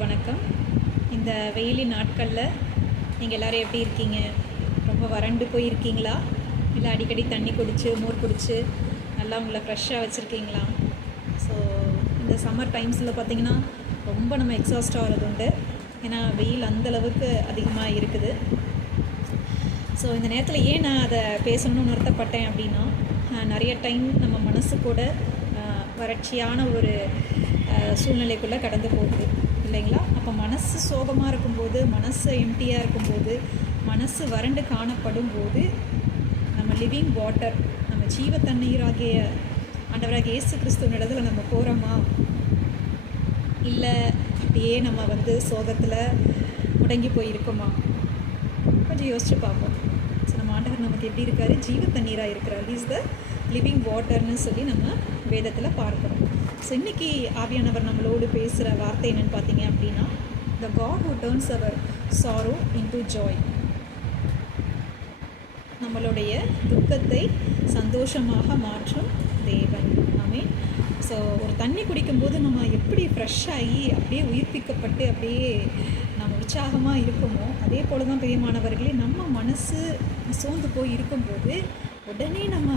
வணக்கம். இந்த வெயிலின் நாட்களில் நீங்கள் எல்லோரும் எப்படி இருக்கீங்க? ரொம்ப வறண்டு போயிருக்கீங்களா? இல்லை அடிக்கடி தண்ணி குடித்து மோர் குடித்து நல்லா உங்களை ஃப்ரெஷ்ஷாக வச்சுருக்கீங்களா? ஸோ இந்த சம்மர் டைம்ஸில் பார்த்திங்கன்னா ரொம்ப நம்ம எக்ஸாஸ்ட் ஆகிறது உண்டு. ஏன்னா வெயில் அந்தளவுக்கு அதிகமாக இருக்குது. ஸோ இந்த நேரத்தில் ஏன் நான் அதை பேசணும்னு உணர்த்தப்பட்டேன் அப்படின்னா, நிறைய டைம் நம்ம மனசு கூட வறட்சியான ஒரு சூழ்நிலைக்குள்ளே கடந்து போகுது இல்லைங்களா? அப்போ மனசு சோகமாக இருக்கும்போது, மனசு எம்டியாக இருக்கும்போது, மனசு வறண்டு காணப்படும் போது நம்ம லிவிங் வாட்டர், நம்ம ஜீவ தண்ணீராகிய ஆண்டவராகிய இயேசு கிறிஸ்துவின் இடத்துல நம்ம போகிறோமா, இல்லை அப்படியே நம்ம சோகத்தில் முடங்கி போயிருக்கோமா? கொஞ்சம் யோசிச்சு பார்ப்போம். ஸோ நம்ம ஆண்டவர் நமக்கு எப்படி இருக்கார்? ஜீவ தண்ணீராக இருக்கிறார். இஸ் த லிவிங் வாட்டர்னு சொல்லி நம்ம வேதத்தில் பார்க்குறோம். ஸோ இன்றைக்கி ஆவியானவர் நம்மளோடு பேசுகிற வார்த்தை என்னென்னு பார்த்தீங்க அப்படின்னா, the God who turns our sorrow into joy. நம்மளுடைய துக்கத்தை சந்தோஷமாக மாற்றும் தேவன். ஆமென். ஸோ ஒரு தண்ணி குடிக்கும்போது நம்ம எப்படி ஃப்ரெஷ்ஷாகி அப்படியே உயிர்ப்பிக்கப்பட்டு அப்படியே நம்ம உற்சாகமாக இருக்குமோ, அதே போல் தான் பிரியமானவர்களே, நம்ம மனசு சோர்ந்து போய் இருக்கும்போது உடனே நம்ம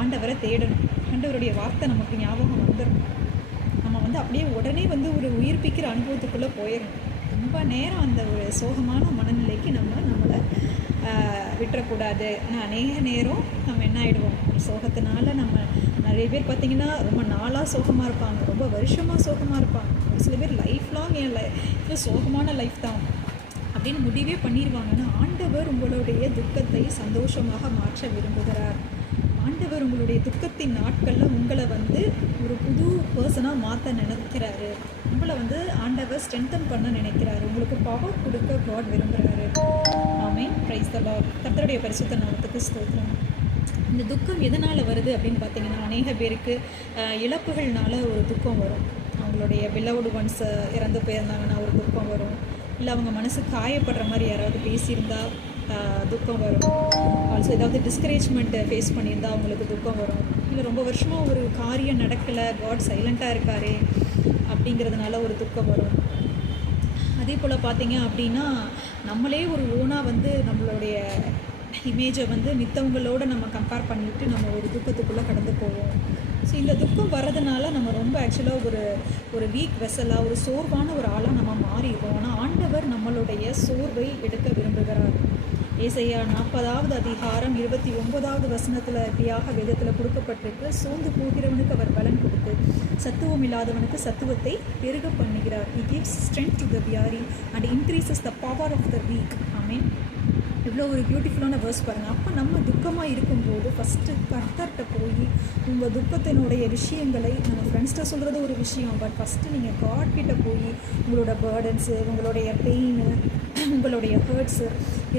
ஆண்டவரை தேடணும். ஆண்டவருடைய வார்த்தை நமக்கு ஞாபகம் வந்துடணும். நம்ம அப்படியே உடனே ஒரு உயிர்ப்பிக்கிற அனுபவத்துக்குள்ளே போயிடணும். ரொம்ப நேரம் அந்த ஒரு சோகமான மனநிலைக்கு நம்மளை விட்டுறக்கூடாது. ஆனால் அநேக நேரம் நம்ம என்ன ஆகிடுவோம், ஒரு சோகத்தினால நம்ம நிறைய பேர் பார்த்திங்கன்னா ரொம்ப நாளாக சோகமாக இருப்பாங்க, ரொம்ப வருஷமாக சோகமாக இருப்பாங்க. ஒரு சில பேர் லைஃப் லாங் என் லைஃப்பில் சோகமான லைஃப் தான் அப்படின்னு முடிவே பண்ணிடுவாங்கன்னா, ஆண்டவர் உங்களுடைய துக்கத்தை சந்தோஷமாக மாற்ற விரும்புகிறார். ஆண்டவர் உங்களுடைய துக்கத்தின் நாட்களில் உங்களை ஒரு புது பர்சனாக மாற்ற நினைக்கிறாரு. உங்களை ஆண்டவர் ஸ்ட்ரென்தன் பண்ண நினைக்கிறாரு. உங்களுக்கு பவர் கொடுக்க காட் விரும்புகிறாரு. ஆமென். Praise the lord. கர்த்தருடைய பரிசுத்த நாமத்துக்கு ஸ்தோத்திரம். இந்த துக்கம் எதனால் வருது அப்படின்னு பார்த்தீங்கன்னா, அநேக பேருக்கு இழப்புகள்னால ஒரு துக்கம் வரும். அவங்களுடைய பிலவுட் ஒன்ஸ் இறந்து போயிருந்தாங்கன்னா ஒரு துக்கம் வரும். இல்லை அவங்க மனசு காயப்படுற மாதிரி யாராவது பேசியிருந்தால் துக்கம் வரும். ஆல்சோ ஏதாவது டிஸ்கரேஜ்மெண்ட்டை ஃபேஸ் பண்ணியிருந்தால் அவங்களுக்கு துக்கம் வரும். இல்லை ரொம்ப வருஷமாக ஒரு காரியம் நடக்கலை, காட் சைலண்ட்டாக இருக்காரே அப்படிங்கிறதுனால ஒரு துக்கம் வரும். அதே போல் பார்த்தீங்க அப்படின்னா, நம்மளே ஒரு ஓனாக நம்மளுடைய இமேஜை மித்தவங்களோடு நம்ம கம்பேர் பண்ணிவிட்டு நம்ம ஒரு துக்கத்துக்குள்ளே கடந்து போவோம். ஸோ இந்த துக்கம் வர்றதுனால நம்ம ரொம்ப ஆக்சுவலாக ஒரு வீக் வெசலாக, ஒரு சோர்வான ஒரு ஆளாக நம்ம மாறிடுவோம். ஆனால் ஆண்டவர் நம்மளுடைய சோர்வை எடுக்க விரும்புகிறார். ஏசாயா 40வது அதிகாரம் 29வது வசனத்தில் இப்படியாக வேதத்தில் கொடுக்கப்பட்டிருக்கு. சோர்ந்து போகிறவனுக்கு அவர் பலன் கொடுத்து சத்துவம் இல்லாதவனுக்கு சத்துவத்தை பெருக பண்ணுகிறார். He gives strength to the weary and increases the power of the weak. ஆமென். எவ்வளோ ஒரு பியூட்டிஃபுல்லான வேர்ஸ் பாருங்கள். அப்போ நம்ம துக்கமாக இருக்கும்போது ஃபஸ்ட்டு கர்த்தர்கிட்ட போய் உங்கள் துக்கத்தினுடைய விஷயங்களை, நம்ம ஃப்ரெண்ட்ஸ்கிட்ட சொல்கிறது ஒரு விஷயம், பட் ஃபஸ்ட்டு நீங்கள் காட்கிட்ட போய் உங்களோட பேர்டன்ஸு, உங்களுடைய பெயின், உங்களுடைய ஹர்ட்ஸு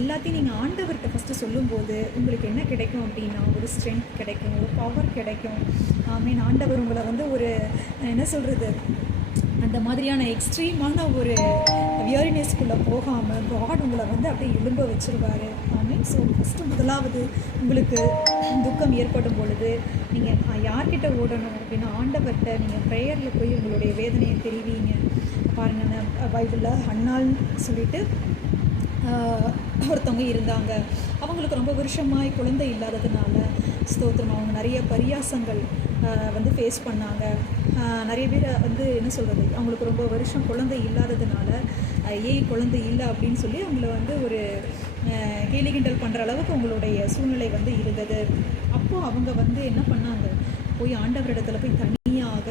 எல்லாத்தையும் நீங்கள் ஆண்டவர்கிட்ட ஃபஸ்ட்டு சொல்லும்போது உங்களுக்கு என்ன கிடைக்கும் அப்படின்னா, ஒரு ஸ்ட்ரென்த் கிடைக்கும், ஒரு பவர் கிடைக்கும். ஆமீன். ஆண்டவர் உங்களை ஒரு என்ன சொல்கிறது, அந்த மாதிரியான எக்ஸ்ட்ரீமான ஒரு வியர்னஸ்க்குள்ளே போகாமல் காட் உங்களை அப்படியே எழும்ப வச்சுருவார். ஆமீன். ஸோ ஃபஸ்ட்டு முதலாவது உங்களுக்கு துக்கம் ஏற்படும் பொழுது நீங்கள் யார்கிட்ட ஓடணும் அப்படின்னா, ஆண்டவர்கிட்ட நீங்கள் ப்ரேயரில் போய் உங்களுடைய வேதனையை தெரிவிங்க. பாருங்கள், பைபிளில் அன்னாள்னு சொல்லிட்டு ஒருத்தவங்க இருந்தாங்க. அவங்களுக்கு ரொம்ப வருஷமாக குழந்தை இல்லாததுனால ஸ்தோத்திரம் அவங்க நிறைய பரியாசங்கள் ஃபேஸ் பண்ணாங்க. நிறைய பேர் என்ன சொல்கிறது, அவங்களுக்கு ரொம்ப வருஷம் குழந்தை இல்லாததுனால ஏன் குழந்தை இல்லை அப்படின்னு சொல்லி அவங்கள ஒரு கேலி கிண்டல் பண்ணுற அளவுக்கு அவங்களுடைய சூழ்நிலை இருந்தது. அப்போது அவங்க என்ன பண்ணாங்க, போய் ஆண்டவரிடத்துல போய் தனியாக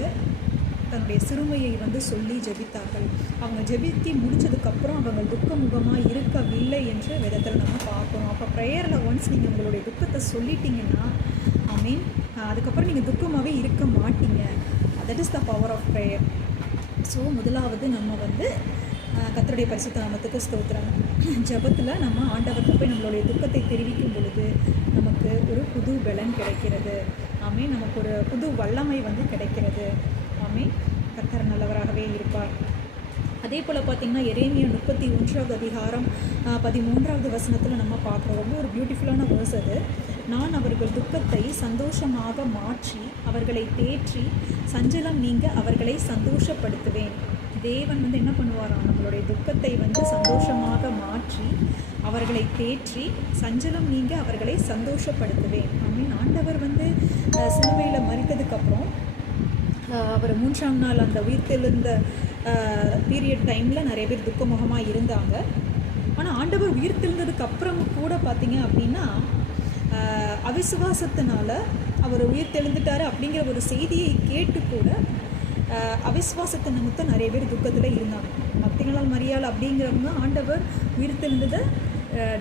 தன்னுடைய சிறுமையை சொல்லி ஜெபித்தார்கள். அவங்க ஜெபித்து முடித்ததுக்கப்புறம் அவங்க துக்கமுகமாக இருக்கவில்லை என்று வேதத்தில் நம்ம பார்க்குறோம். அப்போ ப்ரேயரில் ஒன்ஸ் நீங்கள் உங்களுடைய துக்கத்தை சொல்லிட்டீங்கன்னா, ஆமீன், அதுக்கப்புறம் நீங்கள் துக்கமாகவே இருக்க மாட்டீங்க. That is the power of prayer. So முதலாவது நம்ம கர்த்தருடைய பரிசுத்த நாமத்துக்கு ஸ்தோத்திரம். ஜெபத்தில் நம்ம ஆண்டவர்கிட்ட போய் நம்மளுடைய துக்கத்தை தெரிவிக்கும் பொழுது நமக்கு ஒரு புது பலன் கிடைக்கிறது. ஆமீன். நமக்கு ஒரு புது வல்லமை கிடைக்கிறது. ஆமீன். கர்த்தர் நல்லவராகவே இருப்பார். அதே போல் பார்த்திங்கன்னா, எரேமியா 31வது அதிகாரம் 13வது வசனத்தில் நம்ம பார்க்குறோம். ரொம்ப ஒரு பியூட்டிஃபுல்லான வேர்ஸ் அது. நான் அவர்கள் துக்கத்தை சந்தோஷமாக மாற்றி அவர்களை தேற்றி சஞ்சலம் நீங்க அவர்களை சந்தோஷப்படுத்துவேன். தேவன் வந்து என்ன பண்ணுவாராம், நம்மளுடைய துக்கத்தை வந்து சந்தோஷமாக மாற்றி அவர்களை தேற்றி சஞ்சலம் நீங்க அவர்களை சந்தோஷப்படுத்துவேன். ஆண்டவர் வந்து சிலுவையில் மரித்ததுக்கப்புறம் அவர் 3ஆம் நாள் அந்த உயிர்த்தெழுந்த பீரியட் டைமில் நிறைய பேர் துக்கமுகமாக இருந்தாங்க. ஆனால் ஆண்டவர் உயிர்த்தெழுந்ததுக்கு அப்புறமும் கூட பார்த்தீங்க அப்படின்னா அவிசுவாசத்தினால அவர் உயிர்த்தெழுந்துட்டார் அப்படிங்கிற ஒரு செய்தியை கேட்டு கூட அவிசுவாசத்தை நிமித்தம் நிறைய பேர் துக்கத்தில் இருந்தாங்க. மக்தலேனாள் மரியாள் அப்படிங்கிறவங்க ஆண்டவர் உயிர்த்தெழுந்ததை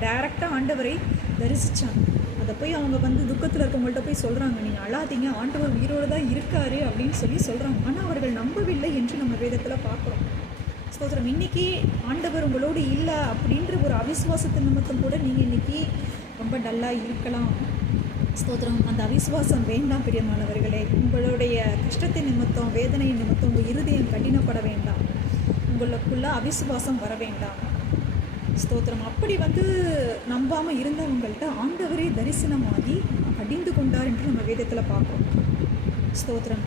டைரெக்டாக ஆண்டவரை தரிசித்தாங்க. அதை போய் அவங்க வந்து துக்கத்தில் இருக்கவங்கள்ட்ட போய் சொல்கிறாங்க, நீங்கள் அழாதீங்க, ஆண்டவர் உயிரோடு தான் இருக்காரு அப்படின்னு சொல்கிறாங்க. ஆனால் அவர்கள் நம்பவில்லை என்று நம்ம வேதத்தில் பார்க்குறோம். ஸ்தோத்திரம். இன்றைக்கி ஆண்டவர் உங்களோடு இல்லை அப்படின்ற ஒரு அவிசுவாசத்தின் நிமித்தம் கூட நீங்கள் இன்றைக்கி ரொம்ப டல்லாக இருக்கலாம். ஸ்தோத்திரம். அந்த அவிசுவாசம் வேண்டாம் பிரியமானவர்களே. உங்களுடைய கஷ்டத்தின் நிமித்தம், வேதனை நிமித்தம் உங்கள் இருதயம் கடினப்பட வேண்டாம். உங்களுக்குள்ள அவிசுவாசம் வர வேண்டாம். ஸ்தோத்திரம். அப்படி வந்து நம்பாமல் இருந்தவங்கள்ட்ட ஆண்டவரே தரிசனமாகி கடிந்து கொண்டார் என்று நம்ம வேதத்தில் பார்ப்போம். ஸ்தோத்திரம்.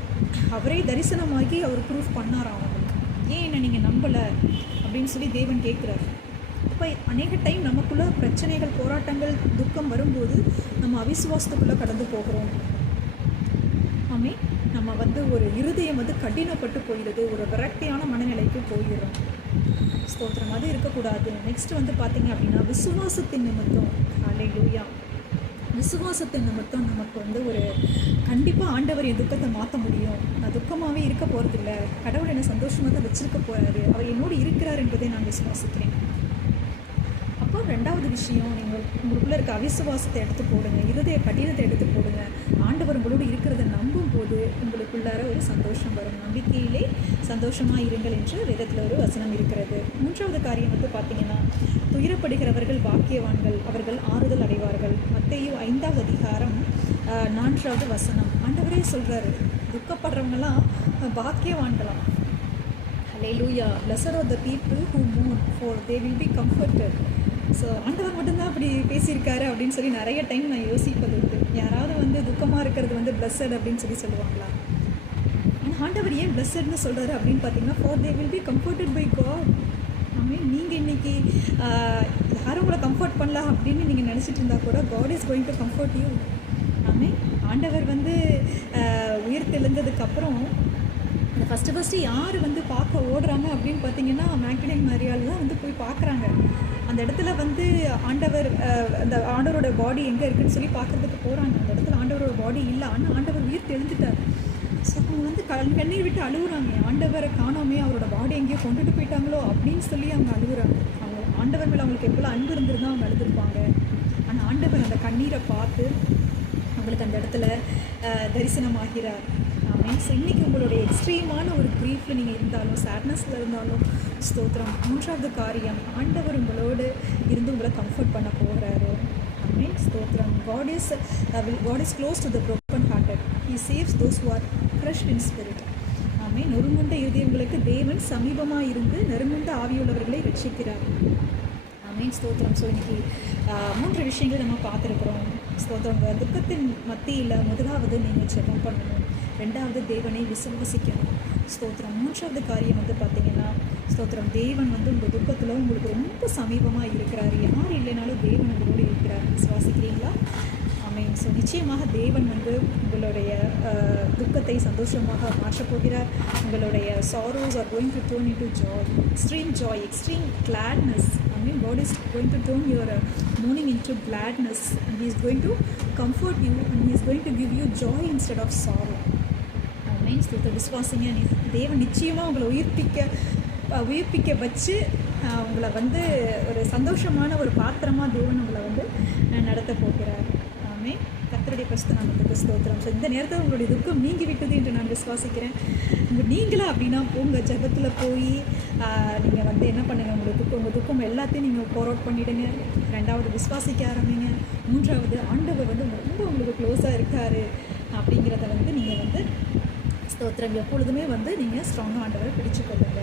அவரே தரிசனமாகி அவர் ப்ரூஃப் பண்ணாராம் அவங்களுக்கு. ஏன் என்ன நீங்கள் நம்பலை அப்படின்னு சொல்லி தேவன் கேட்குறாரு. இப்போ அநேக டைம் நமக்குள்ளே பிரச்சனைகள், போராட்டங்கள், துக்கம் வரும்போது நம்ம அவிசுவாசத்துக்குள்ளே கடந்து போகிறோம். நம்ம வந்து ஒரு இருதயம் வந்து கடினப்பட்டு போயிடுது, ஒரு விரக்தியான மனநிலைக்கு போயிடுறோம். ஸ்தோத்திரம். அது இருக்கக்கூடாது. நெக்ஸ்ட் வந்து பார்த்தீங்க அப்படின்னா விசுவாசத்தின் நிமித்தம், ஹல்லேலூயா, விசுவாசத்தின் நிமித்தம் நமக்கு வந்து ஒரு கண்டிப்பாக ஆண்டவர் என் துக்கத்தை மாற்ற முடியும், நான் துக்கமாகவே இருக்க போகிறதில்ல, கடவுள் என்னை சந்தோஷமாக தான் வச்சுருக்க போகிறாரு, அவர் என்னோடு இருக்கிறார் என்பதை நான் விசுவாசிக்கிறேன். அப்போ ரெண்டாவது விஷயம், நீங்கள் உங்களுக்குள்ளே இருக்க அவிசுவாசத்தை எடுத்து போடுங்க, இருதய கடினத்தை எடுத்து போடுங்க. ஆண்டவர் உங்களோடு இருக்கிறத நம்பும் போது உங்களுக்குள்ளார ஒரு சந்தோஷம் வரும். நம்பிக்கையிலே சந்தோஷமாக இருங்கள் என்று வேதத்தில் ஒரு வசனம் இருக்கிறது. மூன்றாவது காரியம் வந்து பார்த்தீங்கன்னா, துயரப்படுகிறவர்கள் பாக்கியவான்கள், அவர்கள் ஆறுதல் அடைவார்கள். மத்தேயு 5ஆம் அதிகாரம் 4ஆவது வசனம். ஆண்டவரே சொல்கிறாரு, துக்கப்படுறவங்களாம் பாக்கியவான்களாம். ஹல்லேலூயா. Blessed are the people who mourn, for they will be comforted. So ஆண்டவர் மட்டும்தான் அப்படி பேசியிருக்காரு அப்படின்னு சொல்லி நிறைய டைம் நான் யோசிப்பது உண்டு. யாராவது வந்து துக்கமாக இருக்கிறது வந்து பிளஸட் அப்படின்னு சொல்லுவாங்களா? ஆனால் ஆண்டவர் ஏன் பிளஸட்னு சொல்கிறாரு அப்படின்னு பார்த்தீங்கன்னா, for they will be comforted by God. நீங்கள் இன்றைக்கி யாரும் உங்களை கம்ஃபர்ட் பண்ணலாம் அப்படின்னு நீங்கள் நினச்சிட்டு இருந்தால் கூட God is going to comfort you. ஆண்டவர் வந்து உயிர்த்தெழுந்ததுக்கப்புறம் ஃபஸ்ட்டு யார் வந்து பார்க்க ஓடுறாங்க அப்படின்னு பார்த்தீங்கன்னா, மேக்டலேன் மரியாள் தான் வந்து போய் பார்க்குறாங்க. அந்த இடத்துல வந்து அந்த ஆண்டவரோட பாடி எங்கே இருக்குதுன்னு சொல்லி பார்க்குறதுக்கு போகிறாங்க. அந்த இடத்துல ஆண்டவரோட பாடி இல்லை, ஆனால் ஆண்டவர் உயிர்த்தெழுந்துட்டார். ஸோ அவங்க வந்து கண்ணீர் விட்டு அழுகுறாங்க, ஆண்டவரை காணாமே, அவரோட பாடி எங்கேயோ கொண்டுட்டு போயிட்டாங்களோ அப்படின்னு சொல்லி அவங்க அழுகுறாங்க. அவங்க ஆண்டவர் மேலே அவங்களுக்கு எவ்வளோ அன்பு இருந்திருந்தால் அவங்க அழுதுருப்பாங்க. ஆனால் ஆண்டவர் அந்த கண்ணீரை பார்த்து அவங்களுக்கு அந்த இடத்துல தரிசனமாகிறார். ஸோ இன்றைக்கி உங்களுடைய எக்ஸ்ட்ரீமான ஒரு க்ரீஃபில் நீங்கள் இருந்தாலும், சேட்னஸில் இருந்தாலும், ஸ்தோத்திரம். மூன்றாவது காரியம், ஆண்டவர் உங்களோடு இருந்து உங்களை கம்ஃபர்ட் பண்ண போகிறாரு. ஸ்தோத்திரம். God is close to the broken hearted. He saves those who are crushed in spirit. நொறுங்குண்ட இருதயங்களுக்கு தேவன் சமீபமாக இருந்து நெருங்குண்ட ஆவியுள்ளவர்களை ரட்சிக்கிறார். ஸ்தோத்திரம். ஸோ இன்றைக்கி 3 விஷயங்கள் நம்ம பார்த்துருக்குறோம். ஸ்தோத்திரம். துக்கத்தின் மத்தியில் முதலாவது நீங்கள் ஜெபம் பண்ணணும், ரெண்டாவது தேவனை விசுவாசிக்கணும். ஸ்தோத்திரம். மூன்றாவது காரியம் வந்து பார்த்திங்கன்னா, ஸ்தோத்திரம், தேவன் வந்து உங்கள் துக்கத்தில் உங்களுக்கு ரொம்ப சமீபமாக இருக்கிறார். யார் இல்லைனாலும் தேவன் உங்களோடு இருக்கிறார். விசுவாசிக்கிறீங்களா? ஆமென். ஸோ நிச்சயமாக தேவன் வந்து உங்களுடைய துக்கத்தை சந்தோஷமாக மாற்றப் போகிறார். உங்களுடைய sorrows are going to turn into joy, extreme joy, extreme gladness. God is going to turn your mourning into gladness, and He is going to comfort you, and He is going to give you joy instead of sorrow. ஆமென். விசுவாசிங்க. தேவன் நிச்சயமாக உங்களை உயிர்ப்பிக்க வச்சு உங்களை வந்து ஒரு சந்தோஷமான ஒரு பாத்திரமாக தேவன் உங்களை வந்து நடத்த போகிறார். ஆமென். கர்த்தருடைய பரிசுத்த நாமத்துக்கு ஸ்தோத்திரம். ஸோ இந்த நேரத்தில் உங்களுடைய துக்கம் நீங்கி விட்டது என்று நான் விசுவாசிக்கிறேன். நீங்களா அப்படின்னா உங்கள் ஜெபத்தில் போய் நீங்கள் வந்து என்ன பண்ணுங்கள், உங்கள் துக்கம் எல்லாத்தையும் நீங்கள் போர் அவுட் பண்ணிவிடுங்க. ரெண்டாவது விசுவாசிக்க ஆரம்பிங்க. மூன்றாவது ஆண்டவர் வந்து ரொம்ப உங்களுக்கு க்ளோஸாக இருக்கார் அப்படிங்கிறத வந்து நீங்கள் வந்து ஸ்தோத்திரம் எப்பொழுதுமே வந்து நீங்கள் ஸ்ட்ராங்காக ஆண்டவரை பிடிச்சு கொள்ளுங்க.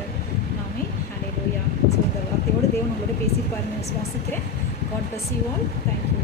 ஆமென். ஹல்லேலூயா. ஸோ இந்த வார்த்தையோடு தேவன் உங்களோட பேசியிருப்பாருன்னு விசுவாசிக்கிறேன். God bless you all. Thank you.